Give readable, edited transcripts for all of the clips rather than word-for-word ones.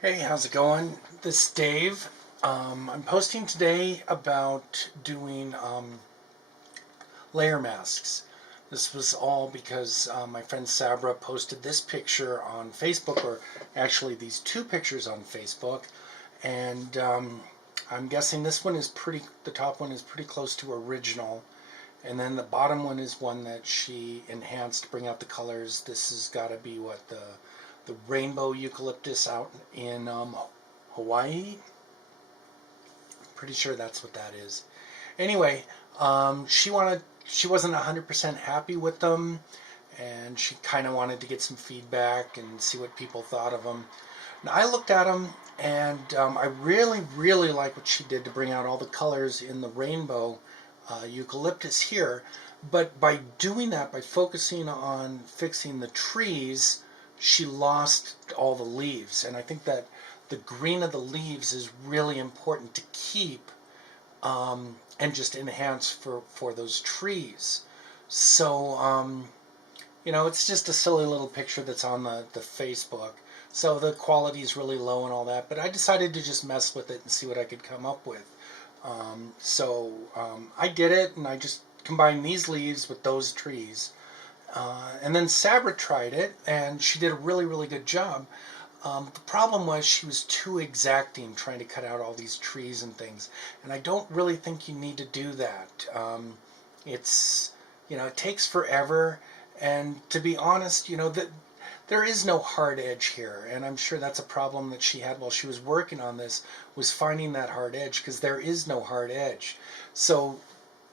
Hey, how's it going? This is Dave. I'm posting today about doing layer masks. This was all because my friend Sabra posted this picture on Facebook, or actually these two pictures on Facebook, and I'm guessing this one is the top one is pretty close to original, and then the bottom one is one that she enhanced to bring out the colors. This has got to be what the rainbow eucalyptus out in Hawaii. Pretty sure that's what that is. Anyway, she wasn't 100% happy with them, and she kind of wanted to get some feedback and see what people thought of them. Now, I looked at them, and I really like what she did to bring out all the colors in the rainbow eucalyptus here. But by doing that, by focusing on fixing the trees, she lost all the leaves. And I think that the green of the leaves is really important to keep and just enhance for those trees. So, it's just a silly little picture that's on the Facebook. So the quality is really low and all that. But I decided to just mess with it and see what I could come up with. I did it, and I just combined these leaves with those trees. And then Sabra tried it, and she did a really good job. The problem was she was too exacting trying to cut out all these trees and things. And I don't really think you need to do that. It's, it takes forever. And to be honest, there is no hard edge here. And I'm sure that's a problem that she had while she was working on this, was finding that hard edge, because there is no hard edge. So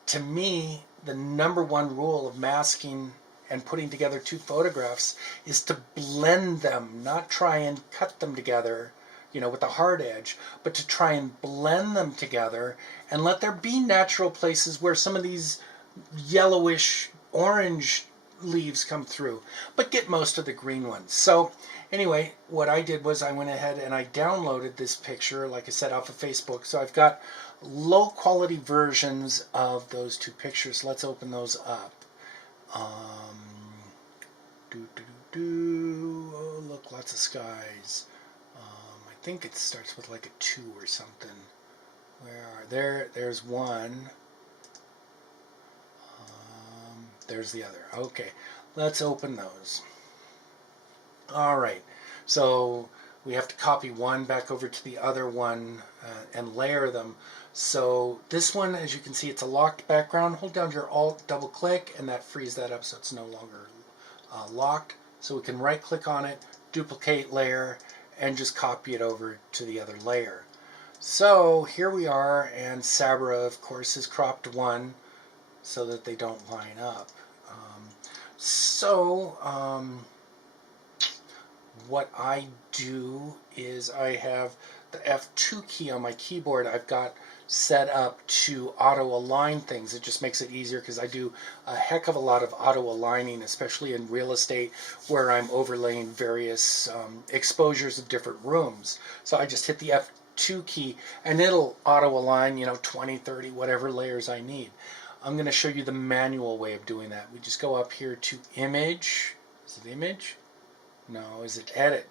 to me, the number one rule of masking and putting together two photographs is to blend them, not try and cut them together, with a hard edge, but to try and blend them together and let there be natural places where some of these yellowish orange leaves come through, but get most of the green ones. So anyway, what I did was I went ahead and I downloaded this picture, like I said, off of Facebook. So I've got low quality versions of those two pictures. Let's open those up. Oh, look, lots of skies. I think it starts with like a 2 or something. There's one. There's the other. Okay, let's open those. All right, so we have to copy one back over to the other one and layer them. So this one, as you can see, it's a locked background. Hold down your Alt, double click, and that frees that up so it's no longer locked. So we can right click on it, duplicate layer, and just copy it over to the other layer. So here we are, and Sabra, of course, has cropped one so that they don't line up. What I do is I have the F2 key on my keyboard. I've got set up to auto align things. It just makes it easier because I do a heck of a lot of auto aligning, especially in real estate where I'm overlaying various exposures of different rooms. So I just hit the F2 key and it'll auto align, 20, 30, whatever layers I need. I'm going to show you the manual way of doing that. We just go up here to image. Is it image? No, is it edit?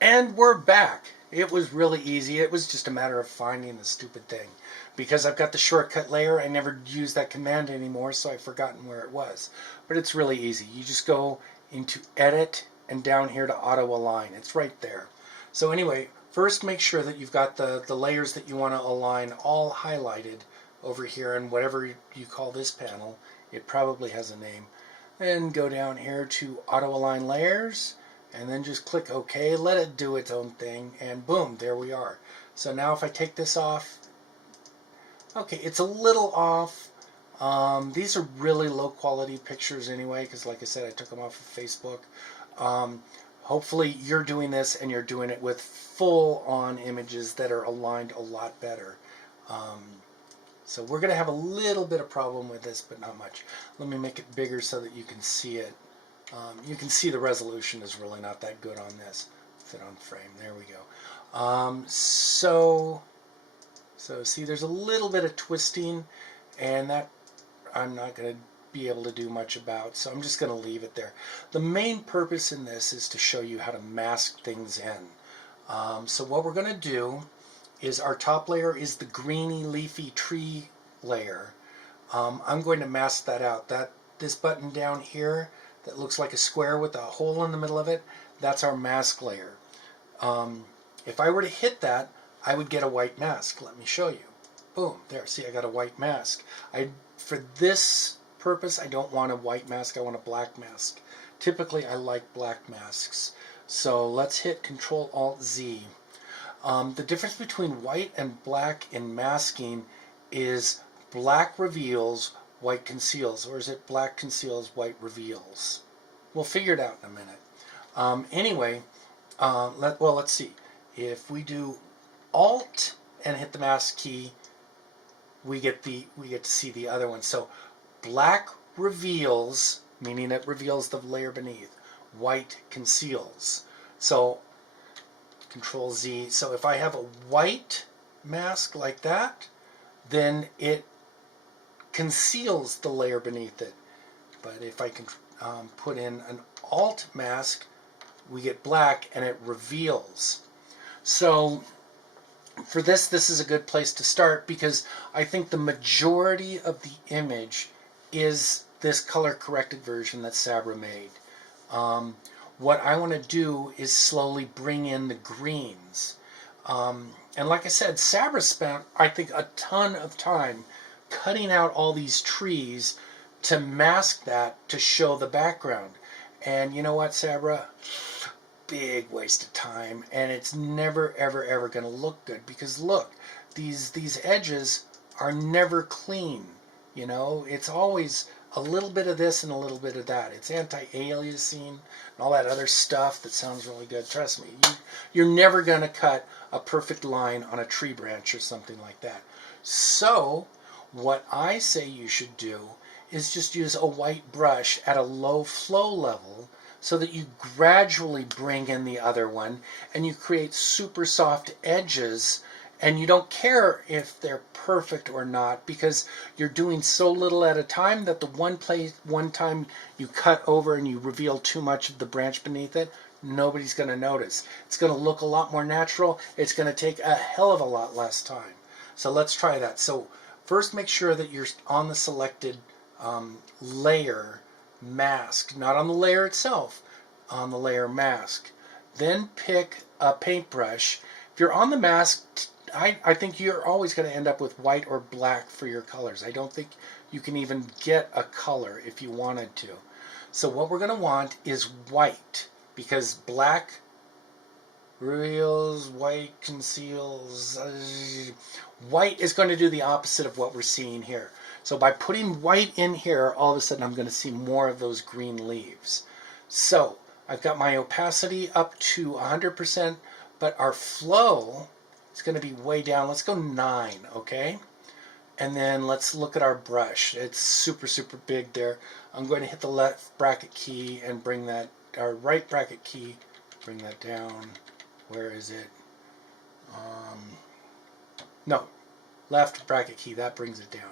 And we're back. It was really easy. It was just a matter of finding the stupid thing. Because I've got the shortcut layer, I never use that command anymore, so I've forgotten where it was. But it's really easy. You just go into edit and down here to auto align. It's right there. So anyway, first make sure that you've got the layers that you want to align all highlighted over here, and whatever you call this panel, it probably has a name. Then go down here to auto align layers, and then just click OK, let it do its own thing, and boom, there we are. So now if I take this off, okay, it's a little off. These are really low quality pictures anyway, because like I said, I took them off of Facebook. Hopefully you're doing this and you're doing it with full on images that are aligned a lot better. So we're going to have a little bit of problem with this, but not much. Let me make it bigger so that you can see it. You can see the resolution is really not that good on this. Fit on frame. There we go. So see, there's a little bit of twisting, and that I'm not going to be able to do much about, so I'm just going to leave it there. The main purpose in this is to show you how to mask things in. So what we're going to do is our top layer is the greeny leafy tree layer. I'm going to mask that out. This button down here that looks like a square with a hole in the middle of it, that's our mask layer. If I were to hit that, I would get a white mask. Let me show you. Boom, there, see, I got a white mask. For this purpose, I don't want a white mask, I want a black mask. Typically, I like black masks. So let's hit Control-Alt-Z. The difference between white and black in masking is black reveals, white conceals, or is it black conceals, white reveals? We'll figure it out in a minute. Anyway, let's see. If we do Alt and hit the mask key, we get to see the other one. So black reveals, meaning it reveals the layer beneath. White conceals. So Control Z. So if I have a white mask like that, then it conceals the layer beneath it. But if I can put in an Alt mask, we get black and it reveals. So for this is a good place to start, because I think the majority of the image is this color corrected version that Sabra made. What I want to do is slowly bring in the greens. And like I said, Sabra spent, I think, a ton of time cutting out all these trees to mask that, to show the background. And you know what, Sabra? Big waste of time, and it's never ever going to look good, because look, these edges are never clean. You know, it's always a little bit of this and a little bit of that. It's anti-aliasing and all that other stuff that sounds really good. Trust me, you're never going to cut a perfect line on a tree branch or something like that. So what I say you should do is just use a white brush at a low flow level, so that you gradually bring in the other one and you create super soft edges, and you don't care if they're perfect or not, because you're doing so little at a time that the one time you cut over and you reveal too much of the branch beneath it, nobody's going to notice. It's going to look a lot more natural. It's going to take a hell of a lot less time. So let's try that. So first, make sure that you're on the selected layer mask, not on the layer itself, on the layer mask. Then pick a paintbrush. If you're on the mask, I think you're always going to end up with white or black for your colors. I don't think you can even get a color if you wanted to. So what we're going to want is white, because black reveals, white conceals. White is going to do the opposite of what we're seeing here. So by putting white in here, all of a sudden I'm going to see more of those green leaves. So I've got my opacity up to 100%, but our flow is going to be way down. Let's go 9, okay? And then let's look at our brush. It's super big there. I'm going to hit the left bracket key and bring that, our right bracket key, bring that down. Where is it? No, left bracket key, that brings it down.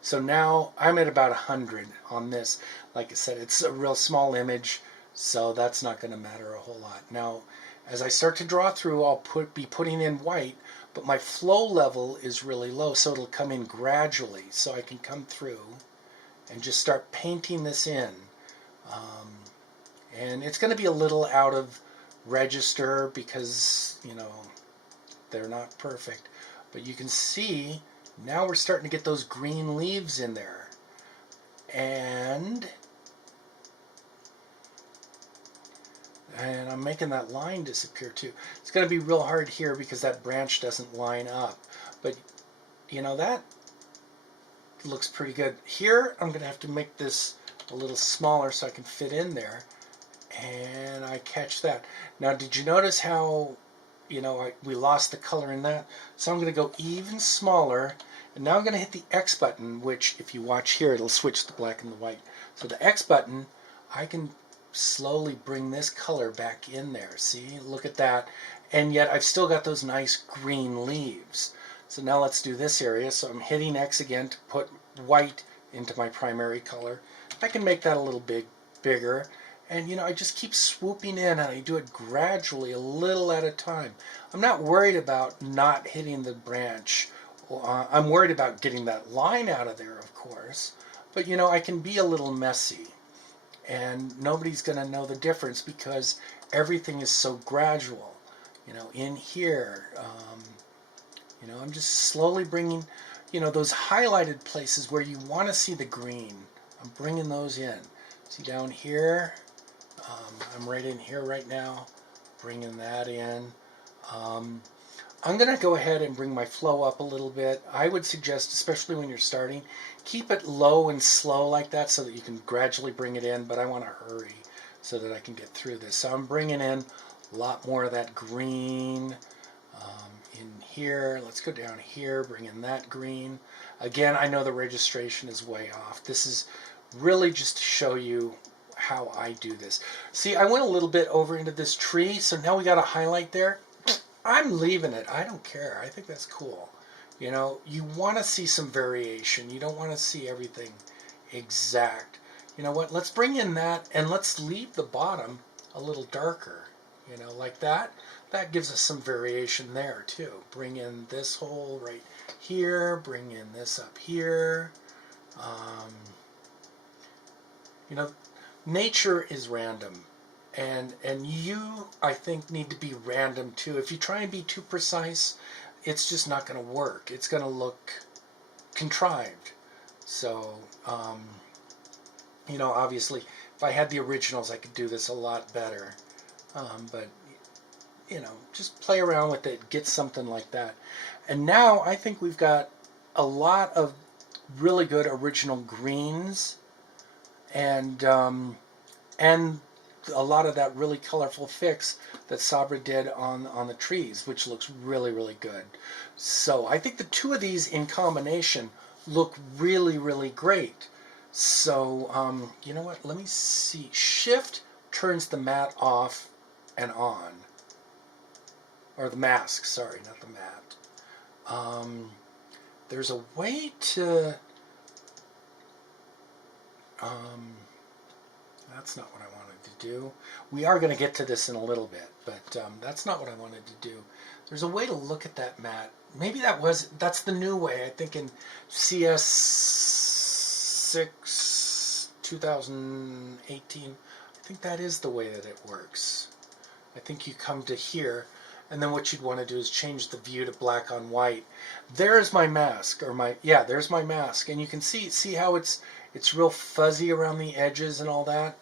So now I'm at about 100 on this. Like I said, it's a real small image, so that's not going to matter a whole lot. Now, as I start to draw through, I'll be putting in white, but my flow level is really low, so it'll come in gradually. So I can come through and just start painting this in. And it's going to be a little out of register because, you know, they're not perfect. But you can see now we're starting to get those green leaves in there. And I'm making that line disappear too. It's going to be real hard here because that branch doesn't line up. But, you know, that looks pretty good. Here, I'm going to have to make this a little smaller so I can fit in there. And I catch that. Now, did you notice how, you know, we lost the color in that? So I'm going to go even smaller. And now I'm going to hit the X button, which, if you watch here, it'll switch the black and the white. So the X button, I can slowly bring this color back in there. See, look at that. And yet I've still got those nice green leaves. So now let's do this area. So I'm hitting X again to put white into my primary color. I can make that a little bigger. And I just keep swooping in, and I do it gradually, a little at a time. I'm not worried about not hitting the branch. I'm worried about getting that line out of there, of course. But I can be a little messy, and nobody's going to know the difference because everything is so gradual. In here, I'm just slowly bringing, those highlighted places where you want to see the green. I'm bringing those in. See down here, I'm right in here right now, bringing that in. I'm going to go ahead and bring my flow up a little bit. I would suggest, especially when you're starting, keep it low and slow like that so that you can gradually bring it in, but I want to hurry so that I can get through this. So I'm bringing in a lot more of that green in here. Let's go down here, bring in that green. Again, I know the registration is way off. This is really just to show you how I do this. See, I went a little bit over into this tree, so now we got a highlight there. I'm leaving it. I don't care. I think that's cool. You want to see some variation. You don't want to see everything exact. You know what? Let's bring in that, and let's leave the bottom a little darker. Like that. That gives us some variation there, too. Bring in this hole right here. Bring in this up here. Nature is random. And you, I think, need to be random too. If you try and be too precise, it's just not going to work. It's going to look contrived. So, obviously, if I had the originals, I could do this a lot better. But, just play around with it, get something like that. And now I think we've got a lot of really good original greens and a lot of that really colorful fix that Sabra did on the trees, which looks really, really good. So I think the two of these in combination look really, really great. So, you know what? Let me see. Shift turns the mat off and on. Or the mask, sorry, not the mat. There's a way to... that's not what I wanted to do. We are going to get to this in a little bit, but that's not what I wanted to do. There's a way to look at that mat. Maybe that's the new way. I think in CS 6 2018, I think that is the way that it works. I think you come to here, and then what you'd want to do is change the view to black on white. There's my mask, there's my mask, and you can see how it's real fuzzy around the edges and all that.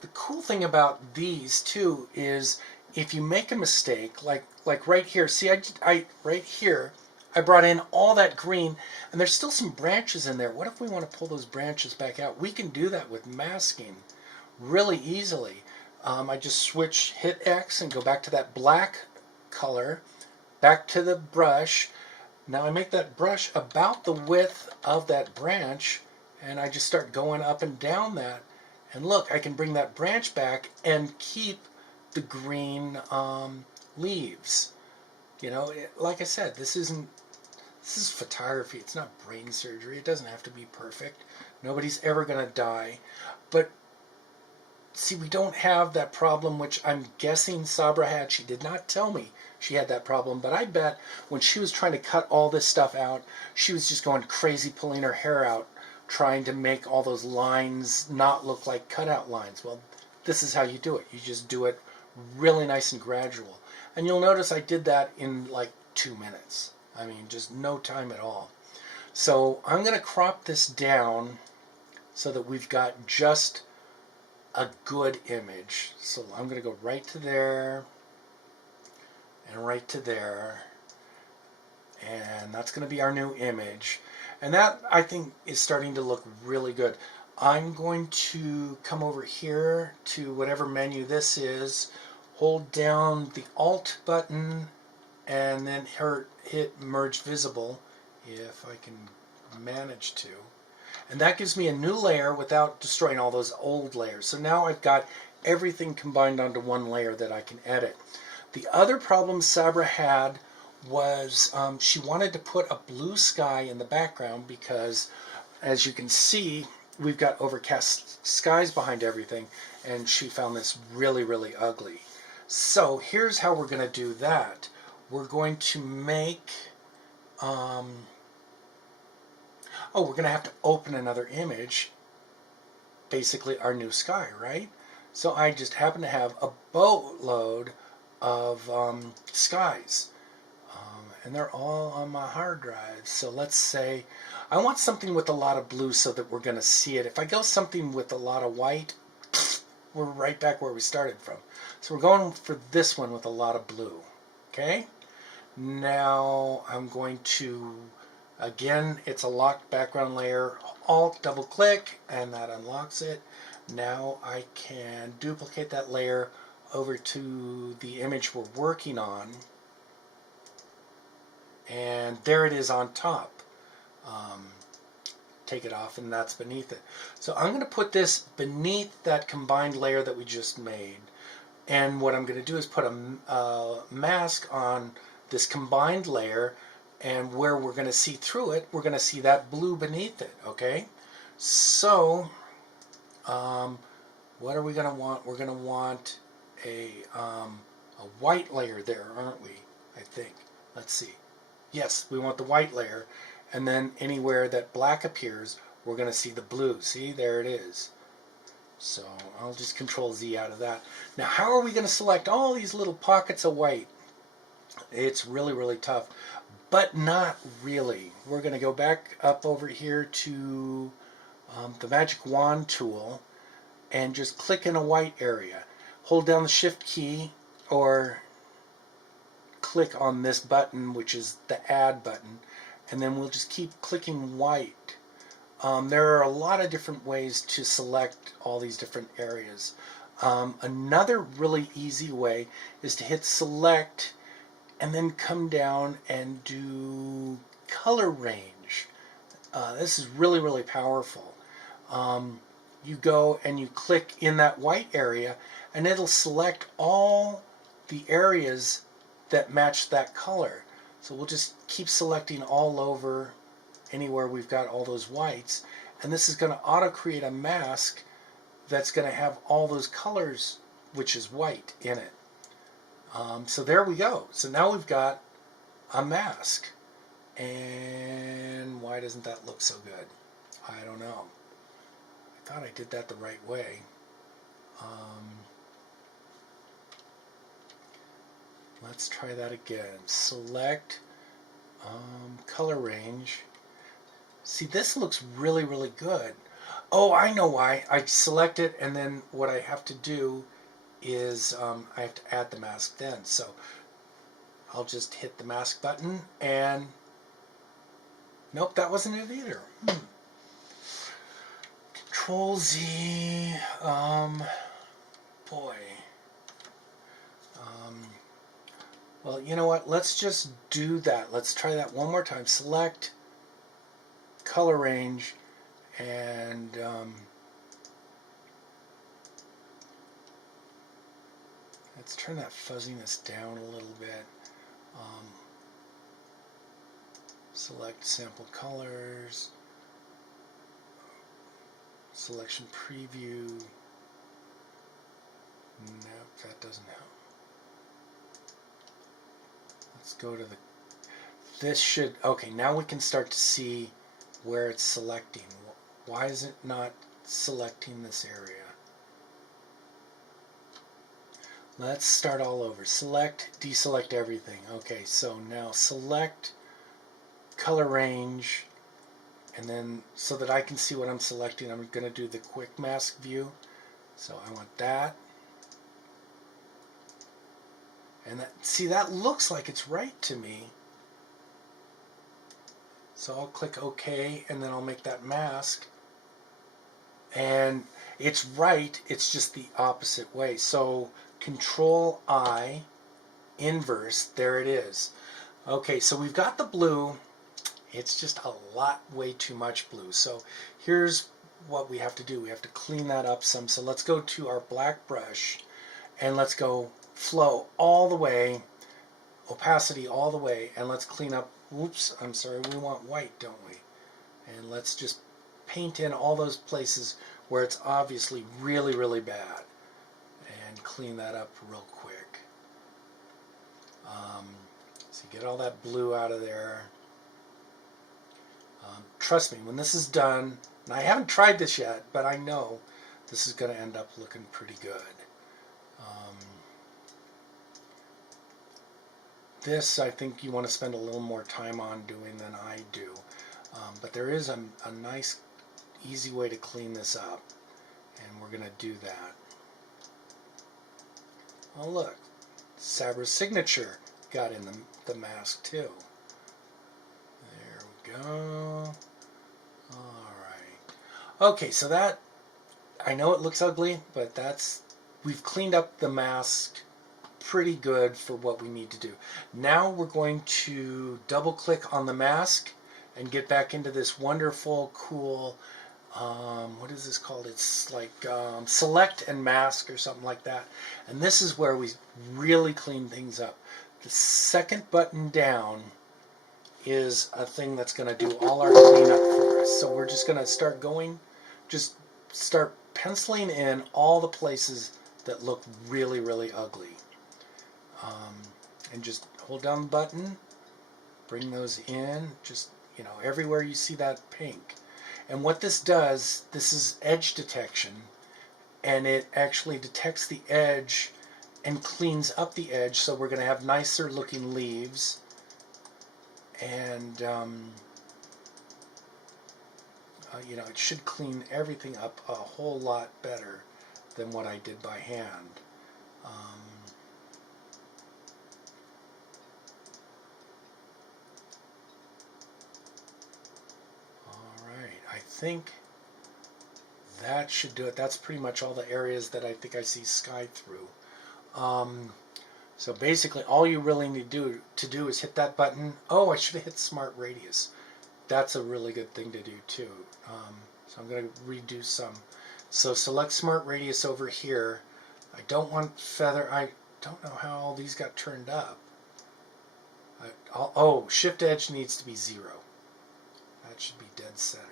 The cool thing about these too is if you make a mistake, like right here, see I right here, I brought in all that green, and there's still some branches in there. What if we want to pull those branches back out? We can do that with masking really easily. I just hit X and go back to that black color, back to the brush. Now I make that brush about the width of that branch, and I just start going up and down that. And look, I can bring that branch back and keep the green leaves. Like I said, this is photography. It's not brain surgery. It doesn't have to be perfect. Nobody's ever going to die. But see, we don't have that problem, which I'm guessing Sabra had. She did not tell me she had that problem, but I bet when she was trying to cut all this stuff out, she was just going crazy pulling her hair out, trying to make all those lines not look like cutout lines. Well, this is how you do it. You just do it really nice and gradual. And you'll notice I did that in like 2 minutes. I mean, just no time at all. So I'm going to crop this down so that we've got just a good image. So I'm going to go right to there and right to there. And that's going to be our new image. And that, I think, is starting to look really good. I'm going to come over here to whatever menu this is, hold down the Alt button, and then hit Merge Visible, if I can manage to. And that gives me a new layer without destroying all those old layers. So now I've got everything combined onto one layer that I can edit. The other problem Sabra had was she wanted to put a blue sky in the background because, as you can see, we've got overcast skies behind everything, and she found this really, really ugly. So here's how we're going to do that. We're going to make, we're going to have to open another image, basically our new sky, right? So I just happen to have a boatload of skies. And they're all on my hard drive. So let's say I want something with a lot of blue so that we're going to see it. If I go something with a lot of white, we're right back where we started from. So we're going for this one with a lot of blue. Okay? Now I'm going to, again, it's a locked background layer. Alt, double click, and that unlocks it. Now I can duplicate that layer over to the image we're working on. And there it is on top. Take it off, and that's beneath it. So I'm going to put this beneath that combined layer that we just made. And what I'm going to do is put a mask on this combined layer, and where we're going to see through it, we're going to see that blue beneath it, okay? So, what are we going to want? We're going to want a white layer there, aren't we? I think. Let's see. Yes, we want the white layer, and then anywhere that black appears, we're going to see the blue. See, there it is. So I'll just Control Z out of that. Now, how are we going to select all these little pockets of white? It's really, really tough, but not really. We're going to go back up over here to the magic wand tool and just click in a white area. Hold down the Shift key or click on this button, which is the add button, and then we'll just keep clicking white. There are a lot of different ways to select all these different areas. Another really easy way is to hit select and then come down and do color range. This is really, really powerful. You go and you click in that white area, and it'll select all the areas that match that color. So we'll just keep selecting all over anywhere we've got all those whites, and this is going to auto create a mask that's going to have all those colors, which is white, in it. So there we go. So now we've got a mask. And why doesn't that look so good? I don't know. I thought I did that the right way. Let's try that again. Select color range. See, this looks really, really good. Oh, I know why. I select it, and then what I have to do is I have to add the mask then. So I'll just hit the mask button, and nope, that wasn't it either. Control Z. Boy. Well, you know what? Let's just do that. Let's try that one more time. Select color range, and let's turn that fuzziness down a little bit. Select sample colors, selection preview. Nope, that doesn't help. Let's go to this should, okay, now we can start to see where it's selecting. Why is it not selecting this area? Let's start all over. Select, deselect everything. Okay, so now select color range, and then so that I can see what I'm selecting, I'm going to do the quick mask view. So I want that. And that, see, that looks like it's right to me. So I'll click OK, and then I'll make that mask. And it's right, it's just the opposite way. So Control I, inverse, there it is. Okay, so we've got the blue. It's just a lot, way too much blue. So here's what we have to do. We have to clean that up some. So let's go to our black brush, and let's go flow all the way, opacity all the way, and let's clean up. Whoops, I'm sorry, we want white, don't we? And let's just paint in all those places where it's obviously really, really bad and clean that up real quick. So you get all that blue out of there. Trust me, when this is done, and I haven't tried this yet, but I know this is going to end up looking pretty good. This I think you want to spend a little more time on doing than I do. But there is a nice, easy way to clean this up, and we're going to do that. Oh look, Sabra's signature got in the mask too. There we go. Alright. Okay, so that, I know it looks ugly, but we've cleaned up the mask pretty good for what we need to do. Now we're going to double click on the mask and get back into this wonderful, cool, what is this called? It's like select and mask or something like that. And this is where we really clean things up. The second button down is a thing that's going to do all our cleanup for us. So we're just going to start start penciling in all the places that look really, really ugly. And just hold down the button, bring those in, just, everywhere you see that pink. And what this does, this is edge detection, and it actually detects the edge and cleans up the edge, so we're going to have nicer looking leaves. And it should clean everything up a whole lot better than what I did by hand. Alright, I think that should do it. That's pretty much all the areas that I think I see sky through. So basically all you really need to do is hit that button. Oh, I should have hit Smart Radius. That's a really good thing to do too. So I'm going to redo some. So select Smart Radius over here. I don't want feather. I don't know how all these got turned up. Shift edge needs to be 0. That should be dead center.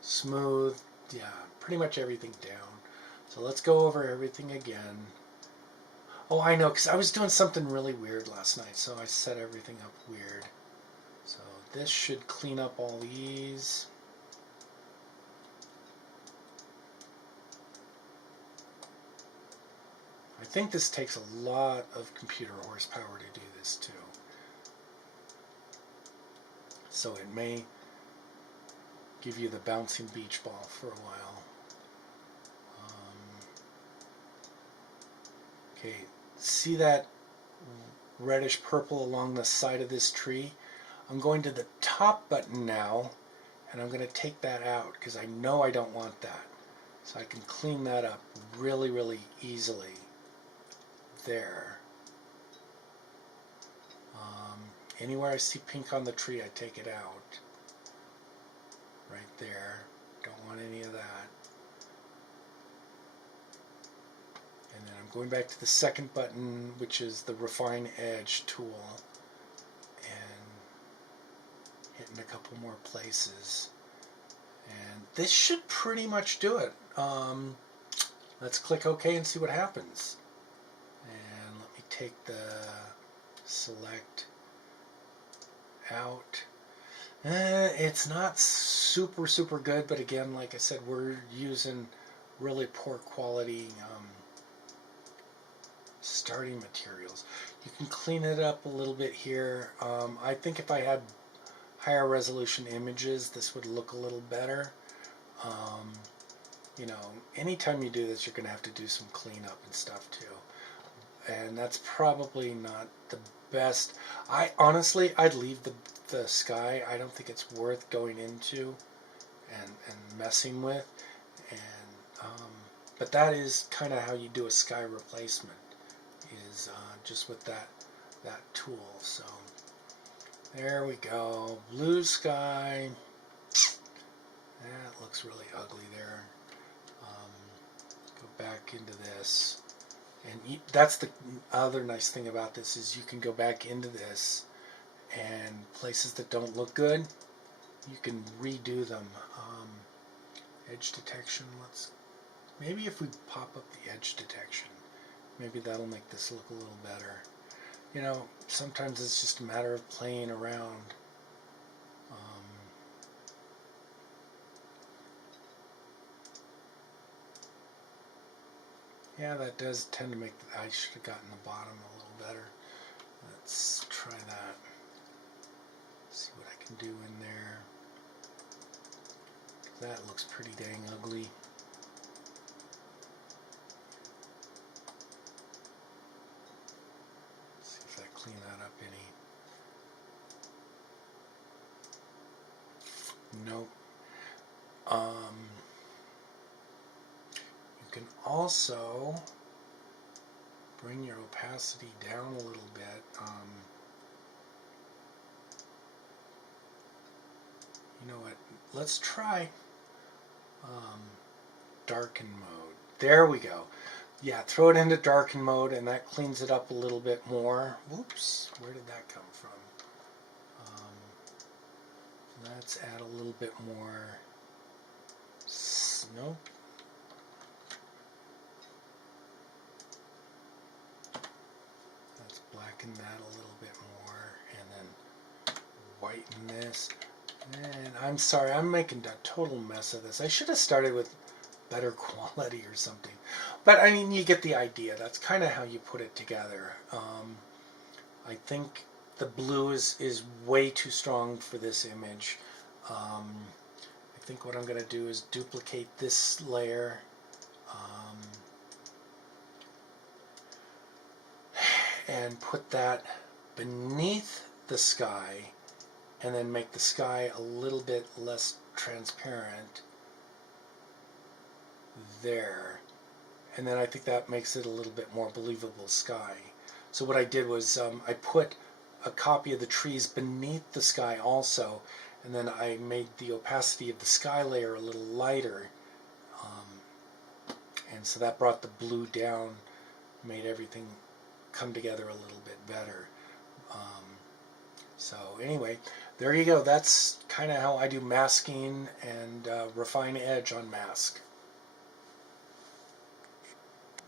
Smooth, yeah, pretty much everything down. So let's go over everything again. Oh, I know, because I was doing something really weird last night, so I set everything up weird. So this should clean up all these. I think this takes a lot of computer horsepower to do this too. So it may give you the bouncing beach ball for a while. Okay, see that reddish purple along the side of this tree? I'm going to the top button now, and I'm going to take that out because I know I don't want that. So I can clean that up really, really easily. There. Anywhere I see pink on the tree, I take it out. Right there. Don't want any of that. And then I'm going back to the second button, which is the Refine Edge tool, and hitting a couple more places. And this should pretty much do it. Let's click OK and see what happens. And let me take the select out. It's not super, super good, but again, like I said, we're using really poor quality starting materials. You can clean it up a little bit here. I think if I had higher resolution images, this would look a little better. Anytime you do this, you're going to have to do some cleanup and stuff too. And that's probably not the best. I'd leave the sky. I don't think it's worth going into and messing with. And but that is kind of how you do a sky replacement, is just with that tool. So there we go, blue sky. That looks really ugly there. Go back into this. And that's the other nice thing about this, is you can go back into this and places that don't look good, you can redo them. Edge detection, maybe if we pop up the edge detection, maybe that'll make this look a little better. You know, sometimes it's just a matter of playing around. Yeah, that does tend to make I should have gotten the bottom a little better. Let's try that. See what I can do in there. That looks pretty dang ugly. Let's see if I clean that up any. Nope. You can also bring your opacity down a little bit. You know what? Let's try darken mode. There we go. Yeah, throw it into darken mode and that cleans it up a little bit more. Whoops, where did that come from? Let's add a little bit more. Nope. Let's blacken that a little bit more and then whiten this. And I'm sorry, I'm making a total mess of this. I should have started with better quality or something. But I mean, you get the idea. That's kind of how you put it together. I think the blue is way too strong for this image. I think what I'm going to do is duplicate this layer. And put that beneath the sky, and then make the sky a little bit less transparent there. And then I think that makes it a little bit more believable sky. So what I did was I put a copy of the trees beneath the sky also, and then I made the opacity of the sky layer a little lighter. And so that brought the blue down, made everything come together a little bit better. So anyway, there you go. That's kind of how I do masking and refine edge on mask.